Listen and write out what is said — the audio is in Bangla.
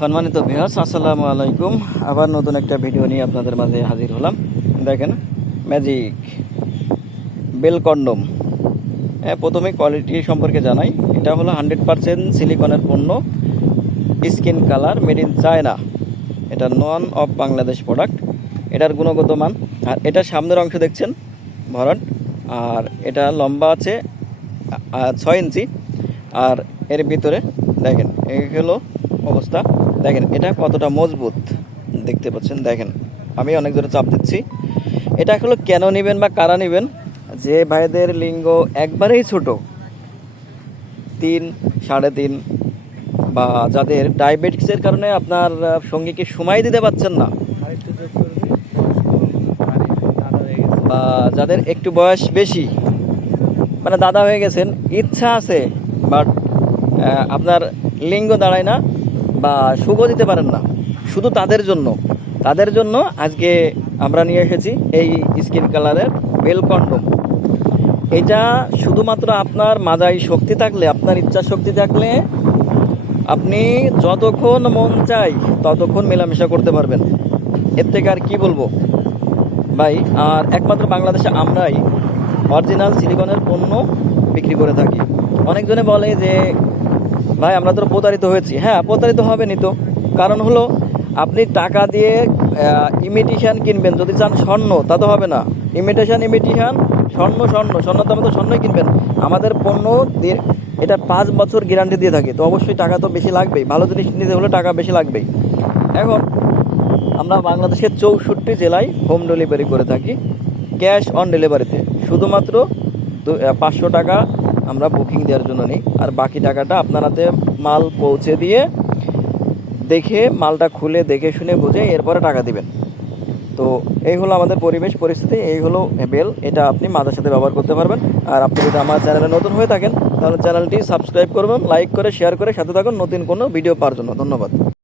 সম্মানিত ভিউয়ার্স, আসসালামু আলাইকুম। আবার নতুন একটা ভিডিও নিয়ে আপনাদের মাঝে হাজির হলাম। দেখেন, ম্যাজিক বেল কন্ডম। প্রথমে কোয়ালিটি সম্পর্কে জানাই। এটা হলো 100% সিলিকনের পণ্য, skin colour, made in China. এটা নন অফ বাংলাদেশ প্রোডাক্ট। এটার গুণগত মান, আর এটা সামনের অংশ দেখছেন ভরাট, আর এটা লম্বা আছে 6 ইঞ্চি, আর এর ভিতরে দেখেন এই হলো অবস্থা। দেখেন এটা কতটা মজবুত দেখতে পাচ্ছেন। দেখেন আমি অনেক জোরে চাপ দিচ্ছি। এটা হলো কেন নেবেন বা কারা নেবেন, যে ভাইদের লিঙ্গ একবারেই ছোট, 3, 3.5, বা যাদের ডায়াবেটিক্সের কারণে আপনার সঙ্গীকে সময় দিতে পারছেন না, বা যাদের একটু বয়স বেশি, মানে দাদা হয়ে গেছেন, ইচ্ছা আছে বাট আপনার লিঙ্গ দাঁড়ায় না বা সুখও দিতে পারেন না, শুধু তাদের জন্য আজকে আমরা নিয়ে এসেছি এই স্কিন কালারের বেল কন্ডম। এটা শুধুমাত্র আপনার মাজায় শক্তি থাকলে, আপনার ইচ্ছা শক্তি থাকলে আপনি যতক্ষণ মন চাই ততক্ষণ মেলামেশা করতে পারবেন। এর থেকে আর কি বলবো ভাই। আর একমাত্র বাংলাদেশে আমরাই অরিজিনাল সিলিকনের পণ্য বিক্রি করে থাকি। অনেকজনে বলে যে ভাই আমরা তো প্রতারিত হয়েছি। হ্যাঁ, প্রতারিত হবেনই তো। কারণ হলো আপনি টাকা দিয়ে ইমিটেশন কিনবেন, যদি চান স্বর্ণ তা তো হবে না। ইমিটেশন স্বর্ণ দামে তো স্বর্ণই কিনবেন। আমাদের পণ্য দিয়ে এটা 5 বছর গ্যারান্টি দিয়ে থাকে, তো অবশ্যই টাকা তো বেশি লাগবেই। ভালো জিনিস নিতে হলে টাকা বেশি লাগবেই। এখন আমরা বাংলাদেশের 64 জেলায় হোম ডেলিভারি করে থাকি, ক্যাশ অন ডেলিভারিতে। শুধুমাত্র 500 টাকা আমরা বুকিং দেওয়ার জন্য নিই, আর বাকি টাকাটা আপনার হাতে মাল পৌঁছে দিয়ে দেখে, মালটা খুলে দেখে শুনে বুঝে এরপরে টাকা দিবেন। তো এই হলো আমাদের পরিবেশ পরিস্থিতি, এই হলো বেল। এটা আপনি মাঝের সাথে ব্যবহার করতে পারবেন। আর আপনি যদি আমার চ্যানেলে নতুন হয়ে থাকেন তাহলে চ্যানেলটি সাবস্ক্রাইব করবেন, লাইক করে শেয়ার করে সাথে থাকুন নতুন কোনো ভিডিও পাওয়ার জন্য। ধন্যবাদ।